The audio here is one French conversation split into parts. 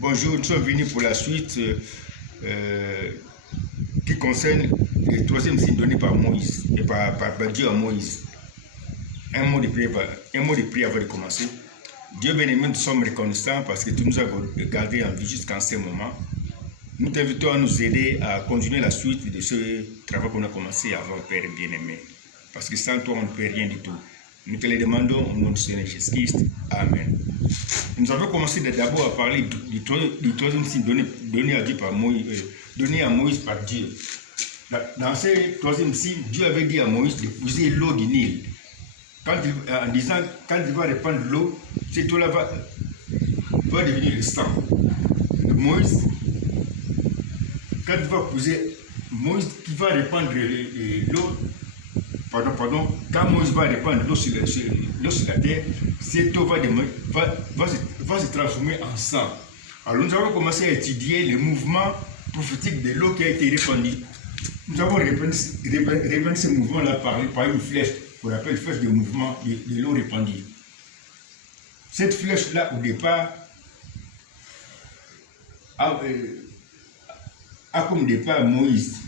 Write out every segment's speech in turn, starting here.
Bonjour, nous sommes venus pour la suite qui concerne le troisième signe donné par Moïse et par Dieu à Moïse. Un mot de prière avant de commencer. Dieu bien-aimé, nous sommes reconnaissants parce que tu nous as gardés en vie jusqu'en ce moment. Nous t'invitons à nous aider à continuer la suite de ce travail qu'on a commencé avant, Père bien-aimé. Parce que sans toi, on ne peut rien du tout. Nous te le demandons au nom du Seigneur Jésus-Christ. Amen. Nous avons commencé d'abord à parler du troisième signe donné à Dieu par Moïse, donné à Moïse par Dieu. Dans ce troisième signe, Dieu avait dit à Moïse d'épouser l'eau du Nil. En disant, quand il va répandre l'eau, cette eau-là va devenir le sang. Moïse, quand il va poser, Moïse qui va répandre l'eau, quand Moïse va répandre l'eau sur la terre, cette eau va se transformer en sang. Alors nous avons commencé à étudier le mouvement prophétique de l'eau qui a été répandue. Nous avons répandre ce mouvement-là par une flèche, qu'on appelle flèche de mouvement de l'eau répandue. Cette flèche-là, au départ, a comme départ Moïse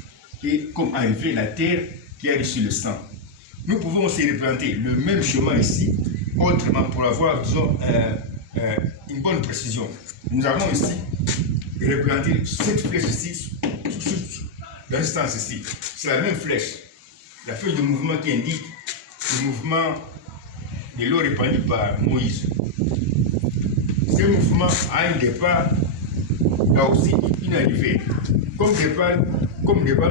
et comme arrivé la terre qui a reçu le sang. Nous pouvons aussi représenter le même chemin ici, autrement pour avoir, disons, une bonne précision. Nous avons ici représenté cette flèche ici, dans ce sens ici. C'est la même flèche. La flèche de mouvement qui indique le mouvement de l'eau répandue par Moïse. Ce mouvement a un départ, là aussi une arrivée. Comme départ,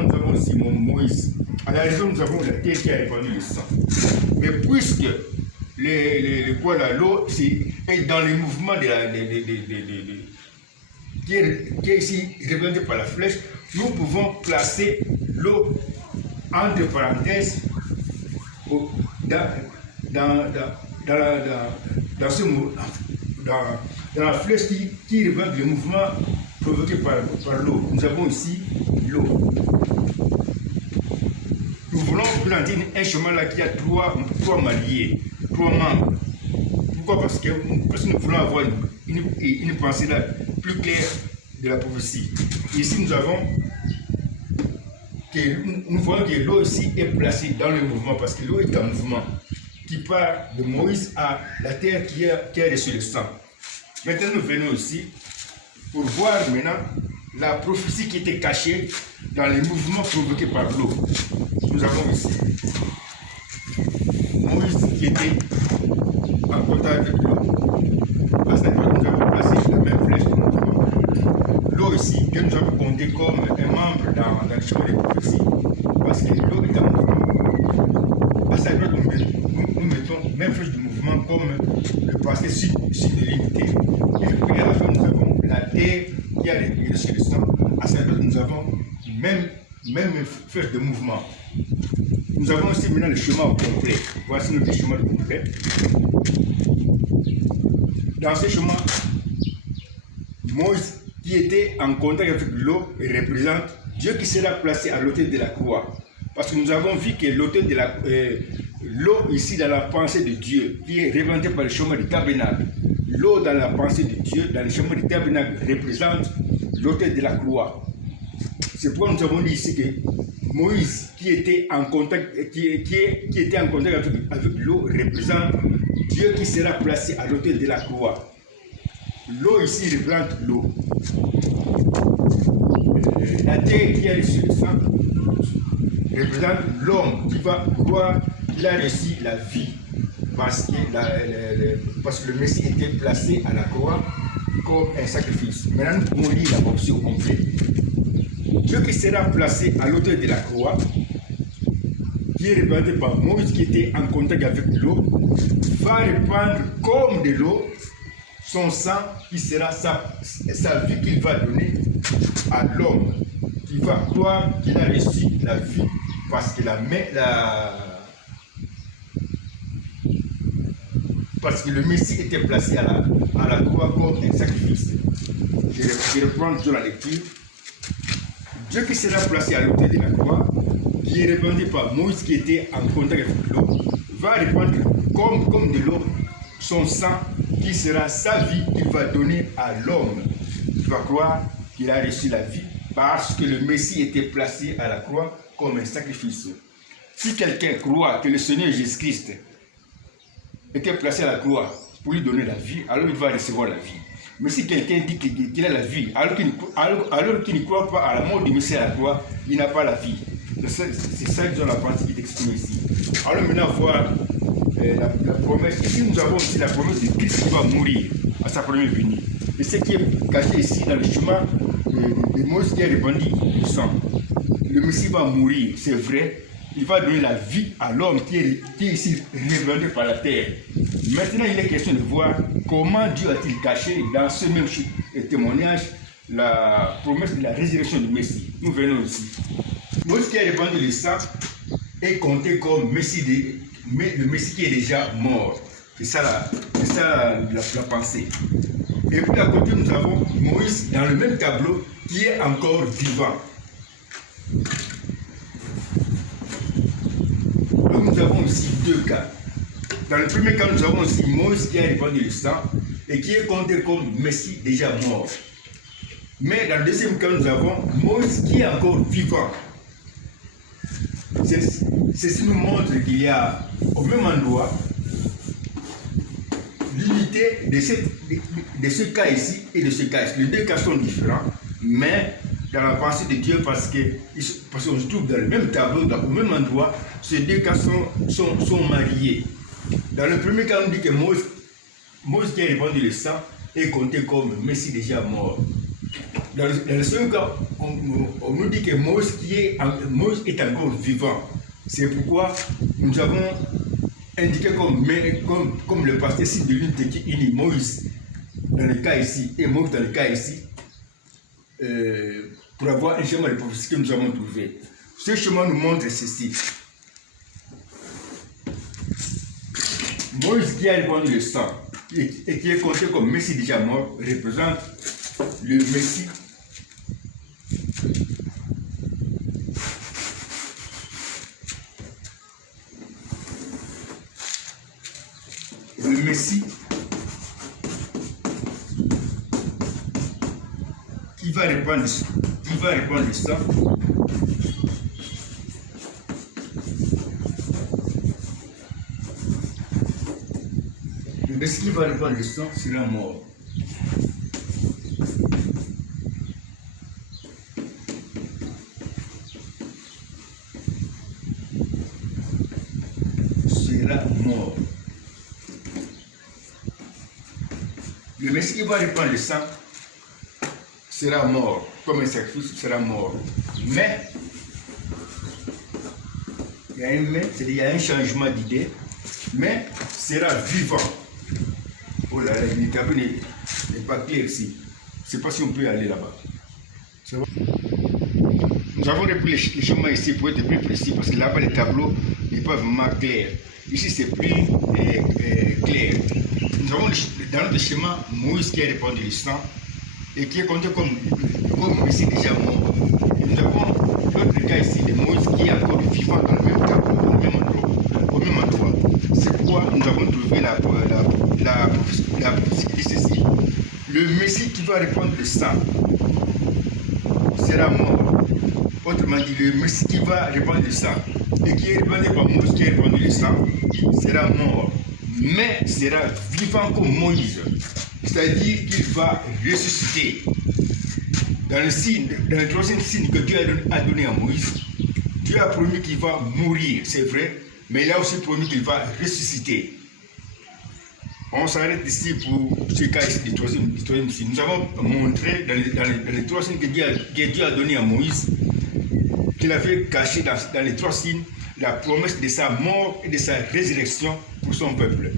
nous avons aussi Moïse. À la raison, nous avons la terre qui a répandu le sang. Mais puisque l'eau est dans le mouvement qui est ici représenté par la flèche, nous pouvons placer l'eau entre parenthèses dans la flèche qui représente le mouvement provoqué par l'eau. Nous avons ici l'eau. Nous voulons présenter un chemin là qui a trois mariés, trois membres. Pourquoi? Parce que nous voulons avoir une pensée là plus claire de la prophétie. Ici, nous voyons que l'eau ici est placée dans le mouvement parce que l'eau est en mouvement qui part de Moïse à la terre qui a reçu le sang. Maintenant, nous venons ici pour voir maintenant la prophétie qui était cachée dans les mouvements provoqués par l'eau. Nous avons ici Moïse qui était en contact avec l'eau. Parce que nous avons placé la même flèche de mouvement. L'eau ici, que nous avons compté comme un membre dans le chemin des prophéties. Parce que l'eau est en mouvement. À cette heure, nous mettons même flèche de mouvement comme le passé sur de l'unité. Et puis à la fin, nous avons la terre qui a reçu le sang. À cette heure, nous avons même flèche de mouvement. Nous avons aussi maintenant le chemin au complet. Voici notre chemin au complet. Dans ce chemin, Moïse, qui était en contact avec l'eau, représente Dieu qui sera placé à l'autel de la croix. Parce que nous avons vu que l'autel de l'eau ici dans la pensée de Dieu, qui est représentée par le chemin du tabernacle. L'eau dans la pensée de Dieu, dans le chemin du tabernacle, représente l'autel de la croix. C'est pourquoi nous avons dit ici que Moïse, qui était en contact avec l'eau, représente Dieu qui sera placé à l'autel de la croix. L'eau ici représente l'eau. La terre qui a reçu le sang représente l'homme qui va croire qu'il a reçu la vie. Parce que le Messie était placé à la croix comme un sacrifice. Maintenant, nous pouvons lire la prophétie au complet. Dieu qui sera placé à l'autel de la croix, qui est représenté par Moïse qui était en contact avec l'eau, va répandre comme de l'eau son sang qui sera sa vie qu'il va donner à l'homme qui va croire qu'il a reçu la vie parce que le Messie était placé à la croix comme un sacrifice. Je reprends toujours la lecture. Dieu qui sera placé à l'autel de la croix, qui est répandu par Moïse qui était en contact avec l'eau, va répandre comme de l'eau son sang qui sera sa vie qu'il va donner à l'homme va croire qu'il a reçu la vie parce que le Messie était placé à la croix comme un sacrifice. Si quelqu'un croit que le Seigneur Jésus-Christ était placé à la croix pour lui donner la vie, alors il va recevoir la vie. Mais si quelqu'un dit qu'il a la vie, alors qu'il ne croit pas à la mort du Messie à la croix, il n'a pas la vie. C'est ça qu'ils ont la partie qui est exprimée ici. Alors maintenant, voir la promesse. Ici, nous avons aussi la promesse de Christ qui va mourir à sa première venue. Et ce qui est caché ici dans le chemin de Moïse qui a répandu le sang. Le Messie va mourir, c'est vrai. Il va donner la vie à l'homme qui est ici répandu par la terre. Maintenant, il est question de voir comment Dieu a-t-il caché dans ce même témoignage la promesse de la résurrection du Messie. Nous venons ici. Moïse qui a répandu le sang est compté comme Messie le Messie qui est déjà mort. C'est ça la pensée. Et puis à côté, nous avons Moïse dans le même tableau qui est encore vivant. Donc nous avons aussi deux cas. Dans le premier cas, nous avons aussi Moïse qui a répandu le sang et qui est compté comme Messie déjà mort. Mais dans le deuxième cas, nous avons Moïse qui est encore vivant. Ceci nous montre qu'il y a au même endroit l'unité de ce cas ici et de ce cas ici. Les deux cas sont différents, mais dans la pensée de Dieu, parce qu'on se trouve dans le même tableau, au même endroit, ces deux cas sont mariés. Dans le premier cas, on dit que Moïse qui a répandu le sang est compté comme Messie déjà mort. Dans le second cas, on nous dit que Moïse est encore vivant. C'est pourquoi nous avons indiqué comme le pasteur signe de l'unité qui unit Moïse dans le cas ici et Moïse dans le cas ici, pour avoir un schéma de prophétie que nous avons trouvé. Ce schéma nous montre ceci. Moïse qui a répandu le sang et qui est compté comme Messie déjà mort représente le Messie qui va répandre le sang le Messie qui va répandre le sang sera mort. Mort. Le Messie qui va répandre le sang sera mort, comme un sacrifice sera mort. Mais, il y a un changement d'idée, mais sera vivant. Oh là là, le tableau n'est pas clair ici. Je ne sais pas si on peut aller là-bas. Nous avons repris les chemins ici pour être plus précis, parce que là-bas, les tableaux n'est pas vraiment clair. Ici, c'est plus clair. Nous avons dans notre schéma Moïse qui a répandu le sang et qui est compté comme Messie déjà mort. Et nous avons l'autre cas ici de Moïse qui est encore vivant dans le même tableau, au même endroit. C'est pourquoi nous avons trouvé la prophétie qui dit ceci. Le Messie qui va répandre le sang sera mort. Autrement dit, le Messie qui va répandre le sang et qui est répandu par Moïse qui a répandu le sang sera mort, mais sera vivant comme Moïse. C'est-à-dire qu'il va ressusciter. Dans le troisième signe que Dieu a donné à Moïse, Dieu a promis qu'il va mourir, c'est vrai, mais il a aussi promis qu'il va ressusciter. On s'arrête ici pour ce cas ici du troisième signe. Nous avons montré dans les trois signes que Dieu a donné à Moïse qu'il avait caché dans les trois signes la promesse de sa mort et de sa résurrection pour son peuple.